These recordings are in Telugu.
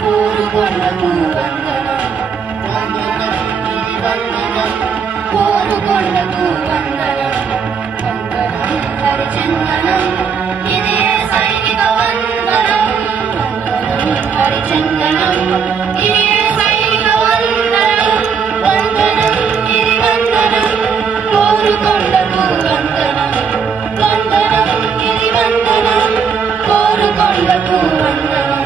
కోరుకొండకు వందనం కోరుకొండకు వందనం వందనం హరిచందనం ఇది సైనిక వందనం వందనం హరిచందనం ఇది సైనిక వందనం వందనం ఇది వందనం కోరుకొండకు వందనం వందనం ఇది వందనం కోరుకొండకు వందనం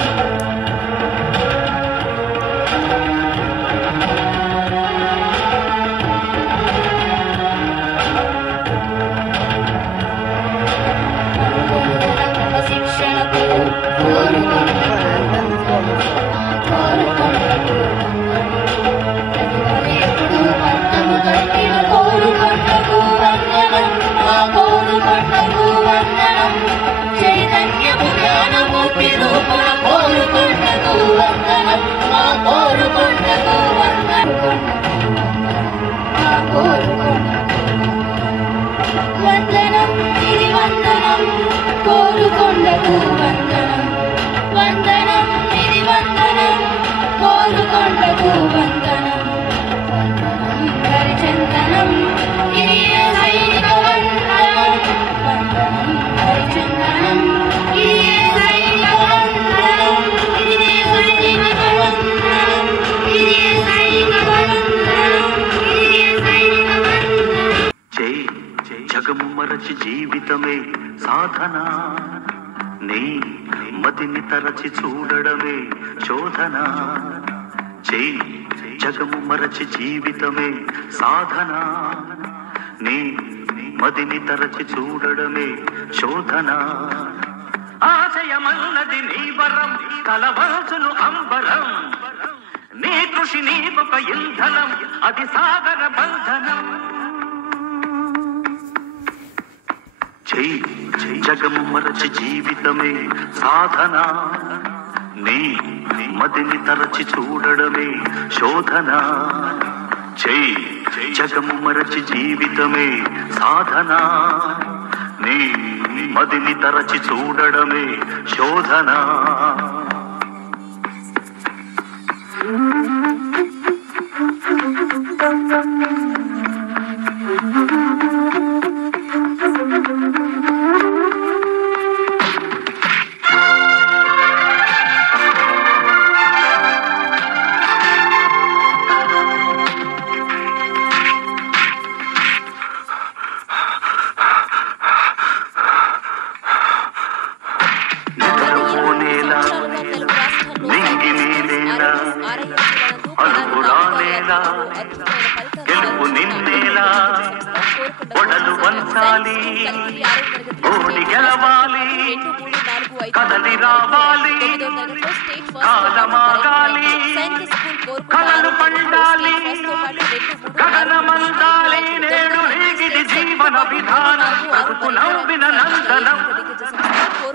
వందనం ఇది వందనం కోరుకొండకు వందనం వందనం ఇది వందనం కోరుకొండకు వందనం వందనం హరిచందనం ఇది సైనిక వందనం వందనం హరిచందనం ఇది సైనిక వందనం ఇది సైనిక వందనం ఇది సైనిక వందనం ఇది సైనిక వందనం జై జగము మరచి జీవితమే సాధన నీ మదిని తరచి చూడడమే శోధన జై జగము మరచి జీవితమే సాధన నీ మదిని తరచి చూడడమే శోధన ఆశయమన్నది నీ వరం కలవల్సును అంబరం నీ కృషి నీకొక ఇంధనం అది సాగర బంధనం జై జగము మరచి జీవితమే సాధన నీ మదిని తరచి చూడడమే శోధన జై జగము మరచి జీవితమే సాధన నీ మదిని తరచి చూడడమే శోధన గెలుపు నిన్నేలా ఒడలు వంచాలి ఓడి గెలవాలి కదలి రావాలి కాలమాగాలి కలలు పండాలి గగనమందాలి నేడు రేగిది జీవన విధానం బతుకు నవ్విన నందనం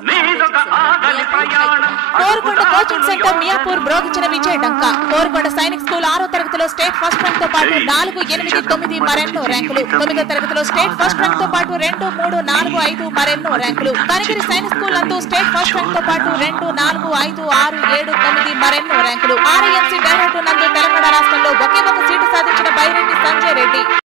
నీదొక ఆగలి ప్రయాణం కోరుకొండ కోచింగ్ సెంటర్ మియాపూర్ బ్రోగిచిన విజయ డంకా కోరుకొండ సైనిక్ స్కూల్ 6వ తరగతిలో స్టేట్ ఫస్ట్ ర్యాంక్ తో పాటు 4, 8, 9 మరెన్నో ర్యాంకులు 9వ తరగతిలో స్టేట్ ఫస్ట్ ర్యాంక్ తో పాటు 2, 3, 4, 5 మరెన్నో ర్యాంకులు కనిగిరి సైనిక్ స్కూల్ నందు స్టేట్ ఫస్ట్ ర్యాంక్ తో పాటు 2, 4, 5, 6, 7, 9 మరెన్నో ర్యాంకులు REMC డైరెక్టర్ నందు తెలంగాణ రాష్ట్రంలో ఒకే ఒక సీటు సాధించిన బైరెడ్డి సంజయ్ రెడ్డి